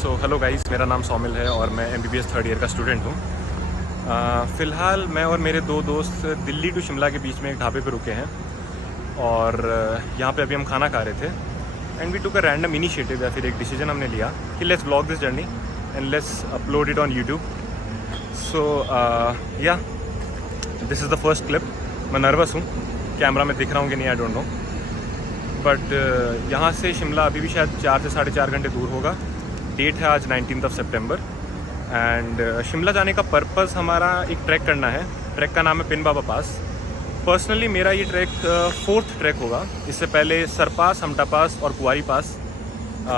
So hello guys, मेरा नाम सौमिल है और मैं MBBS थर्ड ईयर का स्टूडेंट हूँ। फ़िलहाल मैं और मेरे दो दोस्त दिल्ली टू शिमला के बीच में एक ढाबे पे रुके हैं और यहाँ पे अभी हम खाना खा रहे थे and we took a random initiative या फिर एक डिसीजन हमने लिया कि let's vlog this journey and let's upload it on YouTube. So yeah this is the first clip. मैं नर्वस हूँ, कैमरा में दिख रहा हूँ कि नहीं आई डोंट नो, बट यहाँ से शिमला अभी भी शायद 4 से 4.5 घंटे दूर होगा। डेट है आज 19 सितंबर एंड शिमला जाने का पर्पस हमारा एक ट्रैक करना है। ट्रैक का नाम है पिन बाबा पास। पर्सनली मेरा ये ट्रैक 4th ट्रैक होगा। इससे पहले सरपास, हमटा पास और कुआरी पास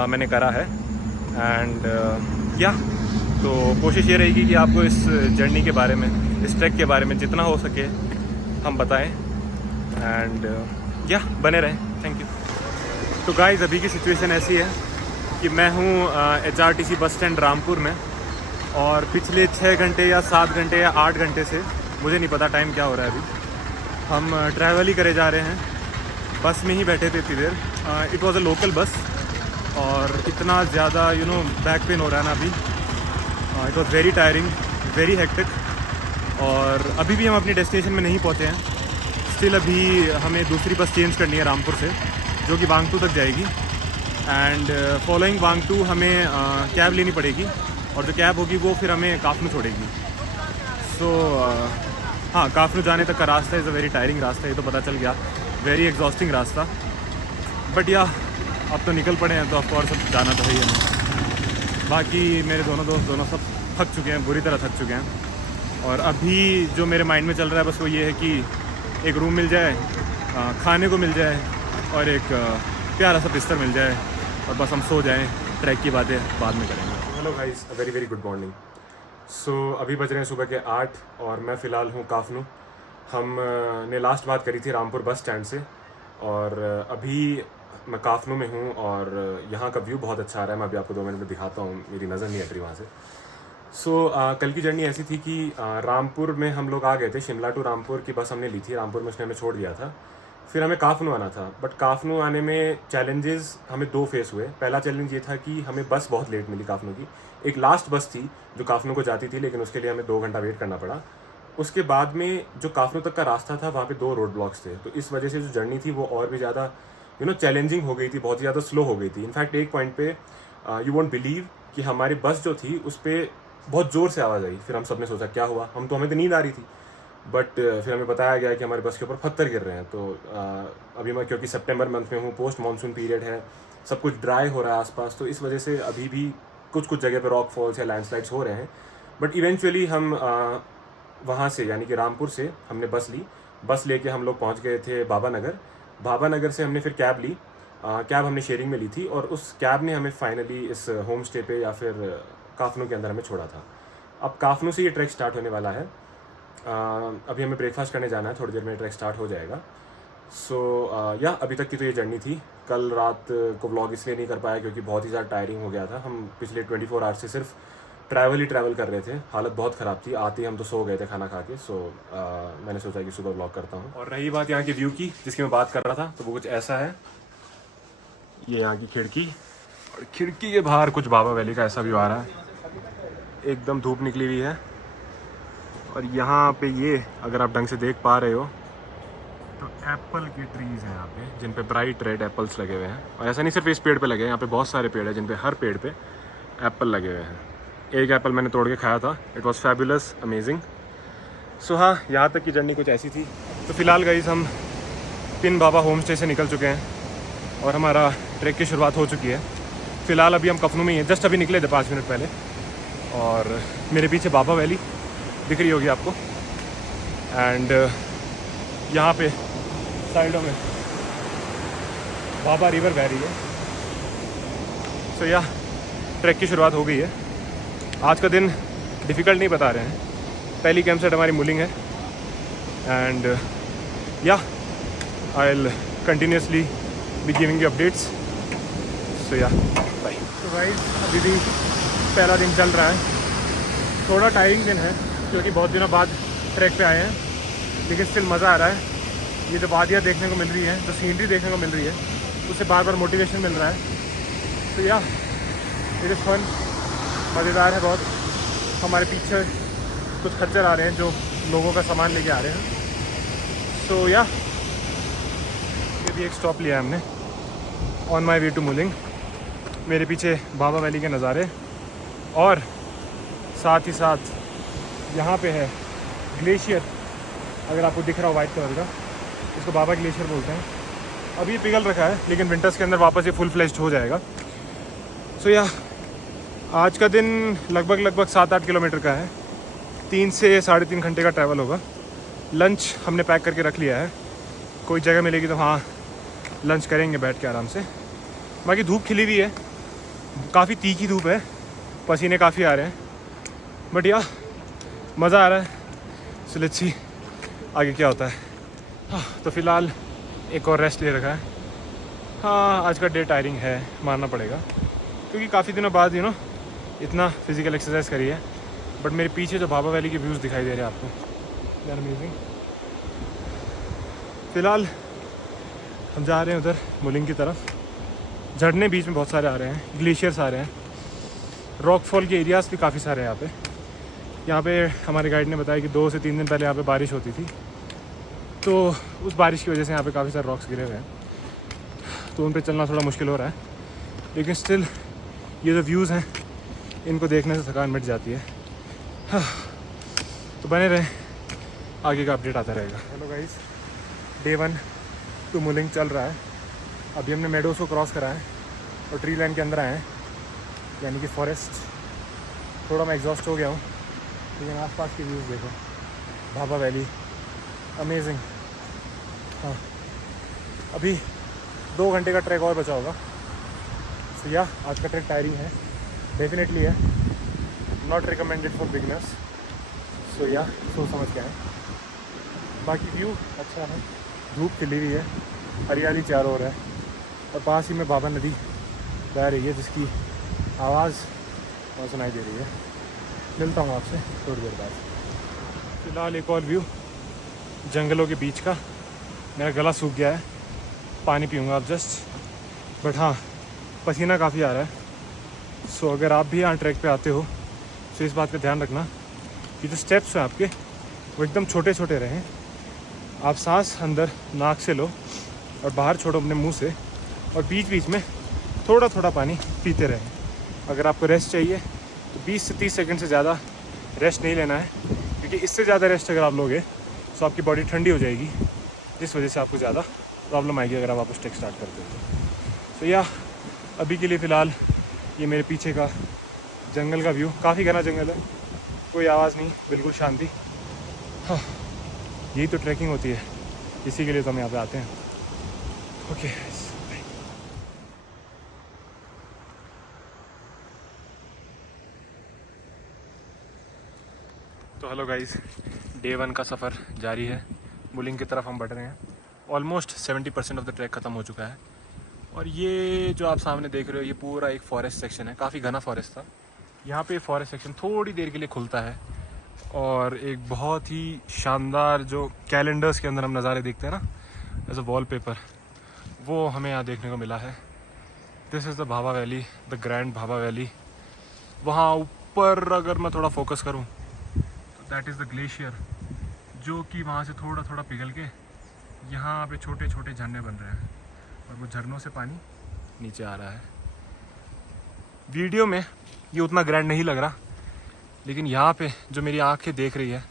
मैंने करा है एंड या तो कोशिश ये रहेगी कि आपको इस जर्नी के बारे में, इस ट्रैक के बारे में जितना हो सके हम बताएं एंड या बने रहें। Thank you. तो गाइस, अभी की सिचुएशन ऐसी है कि मैं हूँ HRTC बस स्टैंड रामपुर में और पिछले 6 घंटे या 7 घंटे या 8 घंटे से, मुझे नहीं पता टाइम क्या हो रहा है अभी, हम ट्रैवल ही करे जा रहे हैं। बस में ही बैठे थे इतनी देर। It was a local bus और इतना ज़्यादा बैक पेन हो रहा है ना अभी। It was very tiring, very hectic और अभी भी हम अपनी डेस्टिनेशन में नहीं पहुँचे हैं। स्टिल अभी हमें दूसरी बस चेंज करनी है रामपुर से, जो कि वांगटू तक जाएगी एंड फॉलोइंग वांगटू हमें कैब लेनी पड़ेगी और जो कैब होगी वो फिर हमें काफनू छोड़ेगी। सो हाँ, काफनू जाने तक का रास्ता इज़ अ वेरी टायरिंग रास्ता, ये तो पता चल गया, वेरी एग्जॉस्टिंग रास्ता। बट या अब तो निकल पड़े हैं तो ऑफकोर्स अब जाना तो है ही हमें। बाकी मेरे दोनों दोस्त सब थक चुके हैं, बुरी तरह थक चुके हैं और अभी जो मेरे माइंड में चल रहा है बस वो ये है कि एक रूम मिल जाए, खाने को मिल जाए और एक प्यारा सा बिस्तर मिल जाए और बस हम सो जाएं। ट्रैक की बातें बाद में करेंगे। Hello guys, very very good morning. So अभी बज रहे हैं सुबह के 8 और मैं फ़िलहाल हूँ काफनू। हम ने लास्ट बात करी थी रामपुर बस स्टैंड से और अभी मैं काफनू में हूँ और यहाँ का व्यू बहुत अच्छा आ रहा है। मैं अभी आपको 2 मिनट में दिखाता हूँ, मेरी नज़र नहीं हट रही वहाँ से। सो कल की जर्नी ऐसी थी कि रामपुर में हम लोग आ गए थे। शिमला टू रामपुर की बस हमने ली थी, रामपुर में उसने हमें छोड़ दिया था। फिर हमें काफनू आना था, बट काफनू आने में चैलेंजेस हमें 2 फेस हुए। पहला चैलेंज ये था कि हमें बस बहुत लेट मिली काफनू की। एक लास्ट बस थी जो काफनू को जाती थी, लेकिन उसके लिए हमें 2 घंटा वेट करना पड़ा। उसके बाद में जो काफनू तक का रास्ता था वहाँ पे 2 रोड ब्लॉक्स थे, तो इस वजह से जो जर्नी थी वो और भी ज़्यादा चैलेंजिंग हो गई थी, बहुत ही ज़्यादा स्लो हो गई थी। इनफैक्ट एक पॉइंट पे यू वोंट बिलीव कि हमारी बस जो थी उस पर बहुत ज़ोर से आवाज़ आई। फिर हम सब ने सोचा क्या हुआ, हमें तो नींद आ रही थी, बट फिर हमें बताया गया कि हमारे बस के ऊपर पत्थर गिर रहे हैं। तो अभी मैं क्योंकि सितंबर मंथ में हूँ, पोस्ट मानसून पीरियड है, सब कुछ ड्राई हो रहा है आसपास, तो इस वजह से अभी भी कुछ जगह पे रॉक फॉल्स या लैंडस्लाइड्स हो रहे हैं। बट इवेंचुअली हम वहाँ से यानी कि रामपुर से हमने बस ली। बस लेके हम लोग पहुँच गए थे बाबा नगर से हमने फिर कैब ली। कैब हमने शेयरिंग में ली थी और उस कैब ने हमें फाइनली इस होम स्टे पे या फिर काफनू के अंदर हमें छोड़ा था। अब काफनू से ये ट्रैक स्टार्ट होने वाला है। अभी हमें ब्रेकफास्ट करने जाना है, थोड़ी देर में ट्रैक स्टार्ट हो जाएगा। सो या अभी तक की तो ये जर्नी थी। कल रात को व्लॉग इसलिए नहीं कर पाया क्योंकि बहुत ही ज़्यादा टायरिंग हो गया था। हम पिछले 24 आवर्स से सिर्फ ट्रैवल कर रहे थे, हालत बहुत ख़राब थी। आते ही हम तो सो गए थे खाना खा के। सो मैंने सोचा कि सुबह व्लॉग करता हूँ। और रही बात यहाँ के व्यू की जिसकी मैं बात कर रहा था, तो वो कुछ ऐसा है। ये यहाँ की खिड़की और खिड़की के बाहर कुछ बाबा वैली का ऐसा व्यू आ रहा है। एकदम धूप निकली हुई है और यहाँ पे ये अगर आप ढंग से देख पा रहे हो तो एप्पल की ट्रीज़ हैं यहाँ पे, जिन पे ब्राइट रेड एप्पल्स लगे हुए हैं। और ऐसा नहीं सिर्फ इस पेड़ पे लगे हैं, यहाँ पे बहुत सारे पेड़ हैं जिन पे हर पेड़ पे एप्पल लगे हुए हैं। एक एप्पल मैंने तोड़ के खाया था, इट वाज फैबुलस, अमेजिंग। सो हाँ, यहाँ तक की जर्नी कुछ ऐसी थी। तो फिलहाल गाइस हम पिन बाबा होम स्टे से निकल चुके हैं और हमारा ट्रैक की शुरुआत हो चुकी है। फ़िलहाल अभी हम कफनू में ही हैं, जस्ट अभी निकले थे 5 मिनट पहले। और मेरे पीछे बाबा वैली दिख रही होगी आपको एंड यहाँ पे साइडों में बाबा रिवर बह रही है। सो या ट्रैक की शुरुआत हो गई है। आज का दिन डिफ़िकल्ट नहीं बता रहे हैं। पहली कैंप सेट हमारी मुलिंग है and yeah I will continuously be giving you updates. So yeah bye. तो गाइस, अभी भी पहला दिन चल रहा है। थोड़ा टायरिंग दिन है क्योंकि बहुत दिनों बाद ट्रैक पे आए हैं, लेकिन स्टिल मज़ा आ रहा है। ये जो वादियाँ देखने को मिल रही है, जो सीनरी देखने को मिल रही है, उससे बार बार मोटिवेशन मिल रहा है। तो या इट इज़ फन। मज़ेदार है बहुत। हमारे पीछे कुछ खच्चर आ रहे हैं जो लोगों का सामान लेके आ रहे हैं। सो या ये भी एक स्टॉप लिया है हमने on my way to Muling. मेरे पीछे बाबा वैली के नज़ारे और साथ ही साथ यहाँ पे है ग्लेशियर। अगर आपको दिख रहा हो वाइट कलर का, इसको बाबा ग्लेशियर बोलते हैं। अभी पिघल रखा है लेकिन विंटर्स के अंदर वापस ये फुल फ्लेश्ड हो जाएगा। सो या आज का दिन लगभग 7-8 किलोमीटर का है। 3 से 3.5 घंटे का ट्रैवल होगा। लंच हमने पैक करके रख लिया है, कोई जगह मिलेगी तो हाँ लंच करेंगे बैठ के आराम से। बाकी धूप खिली हुई है, काफ़ी तीखी धूप है, पसीने काफ़ी आ रहे हैं, बट या मज़ा आ रहा है। सो लेट्स सी आगे क्या होता है। हाँ, तो फ़िलहाल एक और रेस्ट ले रखा है। हाँ, आज का डे टायरिंग है, मानना पड़ेगा, क्योंकि काफ़ी दिनों बाद इतना फिज़िकल एक्सरसाइज करी है। बट मेरे पीछे जो बाबा वैली के व्यूज़ दिखाई दे रहे हैं आपको, दे आर अमेजिंग। फ़िलहाल हम जा रहे हैं उधर मुलिंग की तरफ। झरने बीच में बहुत सारे आ रहे हैं, ग्लेशियर्स आ रहे हैं, रॉकफॉल के एरियाज़ भी काफ़ी सारे हैं यहाँ पे हमारे गाइड ने बताया कि 2 से 3 दिन पहले यहाँ पे बारिश होती थी, तो उस बारिश की वजह से यहाँ पे काफ़ी सारे रॉक्स गिरे हुए हैं, तो उन पे चलना थोड़ा मुश्किल हो रहा है। लेकिन स्टिल ये जो व्यूज़ हैं इनको देखने से थकान मिट जाती है। हाँ, तो बने रहें, आगे का अपडेट आता रहेगा। हेलो गाइस, डे 1 टू मुलिंग चल रहा है। अभी हमने मेडोज़ को क्रॉस करा है और ट्री लाइन के अंदर आए हैं, यानी कि फॉरेस्ट। थोड़ा मैं एग्जॉस्ट हो गया हूँ, लेकिन आसपास के व्यूज़ देखो, बाबा वैली अमेजिंग। हाँ, अभी 2 घंटे का ट्रैक और बचा होगा। सो या आज का ट्रैक टायरिंग है, डेफिनेटली है, नॉट रिकमेंडेड फॉर बिगनर्स। सो या सोच समझ के आए। बाकी व्यू अच्छा है, धूप खिली हुई है, हरियाली चारों ओर है, और पास ही में बाबा नदी बह रही है जिसकी आवाज़ और सुनाई दे रही है। मिलता हूँ आपसे थोड़ी देर बाद। फ़िलहाल एक और व्यू जंगलों के बीच का। मेरा गला सूख गया है, पानी पीऊँगा अब जस्ट, बट हाँ पसीना काफ़ी आ रहा है। सो अगर आप भी यहाँ ट्रैक पे आते हो तो इस बात का ध्यान रखना कि जो स्टेप्स हैं आपके वो एकदम छोटे छोटे रहें। आप सांस अंदर नाक से लो और बाहर छोड़ो अपने मुंह से, और बीच बीच में थोड़ा थोड़ा पानी पीते रहें। अगर आपको रेस्ट चाहिए तो 20 से 30 सेकंड से ज़्यादा रेस्ट नहीं लेना है, क्योंकि इससे ज़्यादा रेस्ट अगर आप लोगे तो आपकी बॉडी ठंडी हो जाएगी, जिस वजह से आपको ज़्यादा प्रॉब्लम आएगी अगर आप वापस ट्रैक स्टार्ट करते हो। तो या अभी के लिए फ़िलहाल ये मेरे पीछे का जंगल का व्यू, काफ़ी घना जंगल है, कोई आवाज़ नहीं, बिल्कुल शांति। हाँ, यही तो ट्रैकिंग होती है, इसी के लिए तो हम यहाँ पे आते हैं। ओके, तो हेलो गाइस, डे 1 का सफ़र जारी है। मुलिंग की तरफ हम बढ़ रहे हैं। ऑलमोस्ट 70% ऑफ द ट्रैक ख़त्म हो चुका है, और ये जो आप सामने देख रहे हो ये पूरा एक फॉरेस्ट सेक्शन है। काफ़ी घना फॉरेस्ट था। यहाँ पे फॉरेस्ट सेक्शन थोड़ी देर के लिए खुलता है, और एक बहुत ही शानदार जो कैलेंडर्स के अंदर हम नज़ारे देखते हैं ना एज अ वॉलपेपर, वो हमें यहाँ देखने को मिला है। This is the Bhabha valley, the grand Bhabha valley. वहाँ ऊपर अगर मैं थोड़ा फोकस करूँ तो दैट इज़ द ग्लेशियर, जो कि वहाँ से थोड़ा थोड़ा पिघल के यहाँ पे छोटे छोटे झरने बन रहे हैं, और वो झरनों से पानी नीचे आ रहा है। वीडियो में ये उतना ग्रैंड नहीं लग रहा, लेकिन यहाँ पे जो मेरी आंखें देख रही है,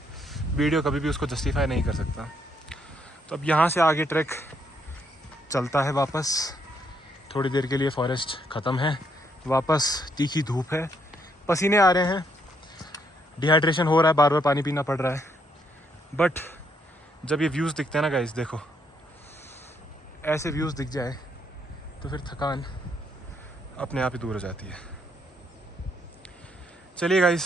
वीडियो कभी भी उसको जस्टिफाई नहीं कर सकता। तो अब यहाँ से आगे ट्रैक चलता है वापस। थोड़ी देर के लिए फॉरेस्ट ख़त्म है, वापस तीखी धूप है, पसीने आ रहे हैं, डिहाइड्रेशन हो रहा है, बार बार पानी पीना पड़ रहा है। बट जब ये व्यूज़ दिखते हैं ना गाइस, देखो ऐसे व्यूज़ दिख जाए तो फिर थकान अपने आप ही दूर हो जाती है। चलिए गाइस,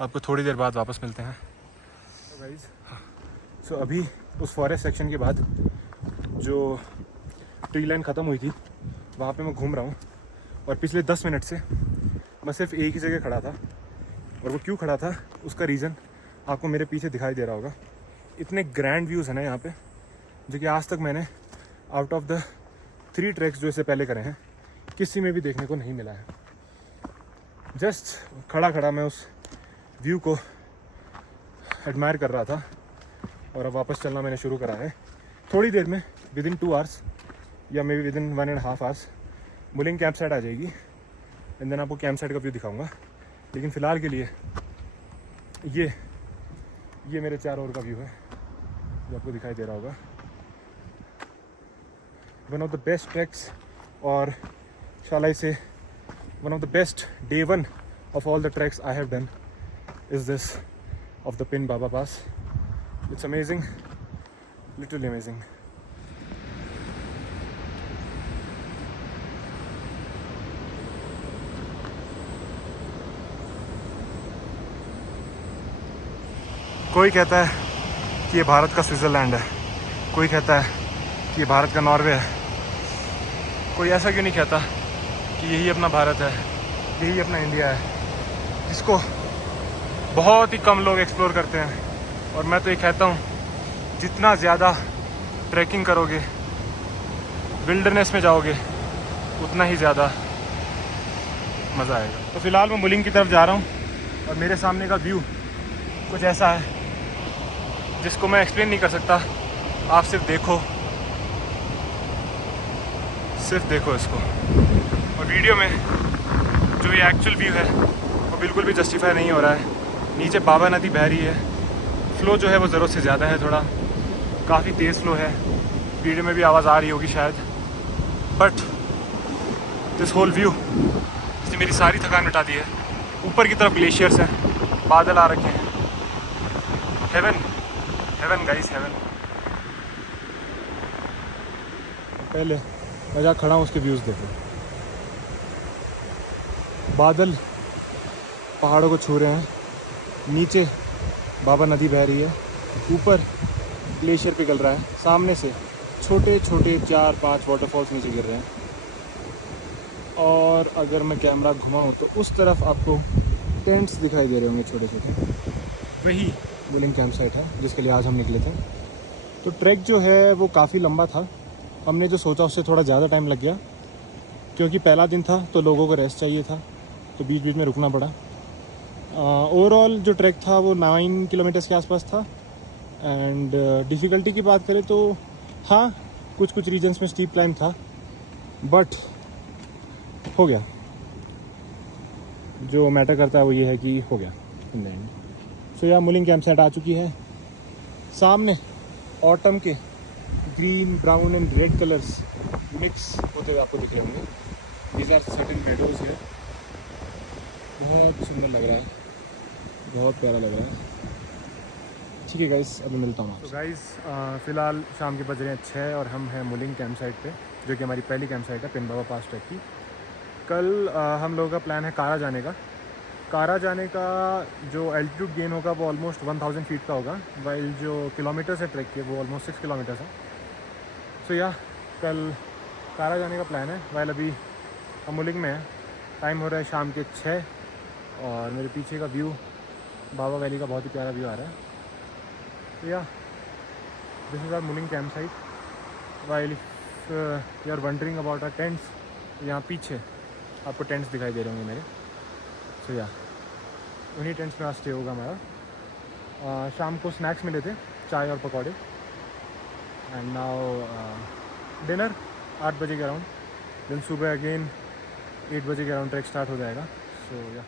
आपको थोड़ी देर बाद वापस मिलते हैं। तो गाइस, सो अभी उस फॉरेस्ट सेक्शन के बाद जो ट्री लाइन ख़त्म हुई थी वहाँ पे मैं घूम रहा हूँ, और पिछले 10 मिनट से मैं सिर्फ एक ही जगह खड़ा था। और वो क्यों खड़ा था उसका रीज़न आपको मेरे पीछे दिखाई दे रहा होगा। इतने ग्रैंड व्यूज़ हैं ना यहाँ पे, जो कि आज तक मैंने आउट ऑफ द 3 ट्रैक्स जो इससे पहले करे हैं किसी में भी देखने को नहीं मिला है। जस्ट खड़ा मैं उस व्यू को एडमायर कर रहा था और अब वापस चलना मैंने शुरू करा है। थोड़ी देर में विद इन 2 आवर्स या maybe within 1.5 hours Mulling camp site आ जाएगी एंड देन आपको कैंप साइट का व्यू दिखाऊंगा। लेकिन फ़िलहाल के लिए ये मेरे चारों ओर का व्यू है जो आपको दिखाई दे रहा होगा। One of the best tracks और shall I say one of the best day one of all the treks I have done is this of the Pin Baba Pass. It's amazing, literally amazing. कोई कहता है कि ये भारत का Switzerland है, कोई कहता है कि ये भारत का नॉर्वे है, कोई ऐसा क्यों नहीं कहता कि यही अपना भारत है, यही अपना इंडिया है जिसको बहुत ही कम लोग एक्सप्लोर करते हैं। और मैं तो ये कहता हूँ जितना ज़्यादा ट्रैकिंग करोगे, विल्डरनेस में जाओगे, उतना ही ज़्यादा मज़ा आएगा। तो फ़िलहाल मैं मुलिंग की तरफ जा रहा हूँ और मेरे सामने का व्यू कुछ ऐसा है जिसको मैं एक्सप्लेन नहीं कर सकता। आप सिर्फ देखो इसको। और वीडियो में जो ये एक्चुअल व्यू है वो बिल्कुल भी जस्टिफाई नहीं हो रहा है। नीचे बाबा नदी बह रही है, फ़्लो जो है वो ज़रूरत से ज़्यादा है, थोड़ा काफ़ी तेज़ फ़्लो है। वीडियो में भी आवाज़ आ रही होगी शायद, बट दिस होल व्यू इसने मेरी सारी थकान मिटा दी है। ऊपर की तरफ ग्लेशियर्स हैं, बादल आ रखे हैं। Heaven guys, heaven. पहले मैं जहाँ खड़ा हूँ उसके व्यूज़ देखो। बादल पहाड़ों को छू रहे हैं, नीचे बाबा नदी बह रही है, ऊपर ग्लेशियर पिघल रहा है, सामने से छोटे छोटे 4-5 वाटरफॉल्स नीचे गिर रहे हैं। और अगर मैं कैमरा घुमाऊँ तो उस तरफ आपको टेंट्स दिखाई दे रहे होंगे छोटे छोटे। वही मुलिंग कैंप साइट है जिसके लिए आज हम निकले थे। तो ट्रैक जो है वो काफ़ी लंबा था, हमने जो सोचा उससे थोड़ा ज़्यादा टाइम लग गया क्योंकि पहला दिन था तो लोगों को रेस्ट चाहिए था, तो बीच बीच में रुकना पड़ा। ओवरऑल जो ट्रैक था वो 9 किलोमीटर्स के आसपास था। एंड डिफ़िकल्टी की बात करें तो हाँ, कुछ रीजन्स में स्टीप क्लाइंब था, बट हो गया। जो मैटर करता है वो ये है कि हो गया इन द एंड। सो यहाँ मुलिंग कैंप साइट आ चुकी है। सामने ऑटम के green, brown and red colours mix होते हुए आपको दिख रहे होंगे। दीज आर सर्टेन मेडोज है। बहुत सुंदर लग रहा है, बहुत प्यारा लग रहा है। ठीक है गाइस, अभी मिलता हूँ आपसे। तो गाइस फ़िलहाल शाम के बज रहे हैं 6 और हम हैं मुलिंग कैंप साइट पे, जो कि हमारी पहली कैंप साइट है पिन बाबा पास ट्रैक की। कल हम लोगों का प्लान है कारा जाने का। कारा जाने का जो एल्टीट्यूड गेन होगा वो ऑलमोस्ट 1000 फीट का होगा, वाइल जो किलोमीटर्स है ट्रैक के वो ऑलमोस्ट 6 किलोमीटर्स है। सो या कल कारा जाने का प्लान है। वाइल अभी हम मुलिंग में हैं, टाइम हो रहा है शाम के 6 और मेरे पीछे का व्यू बाबा वैली का बहुत ही प्यारा व्यू आ रहा है। तो या दिस इज़ आवर मुलिंग camp site. While if you are wondering about our tents, तो यहाँ पीछे आपको टेंट्स दिखाई दे रहे होंगे मेरे। सो या उन्हीं टेंट्स में आज स्टे होगा हमारा। शाम को स्नैक्स मिले थे, चाय और पकौड़े। एंड नाउ डिनर 8 बजे के अराउंड, देन सुबह अगेन 8 बजे के अराउंड ट्रैक स्टार्ट हो जाएगा। सो या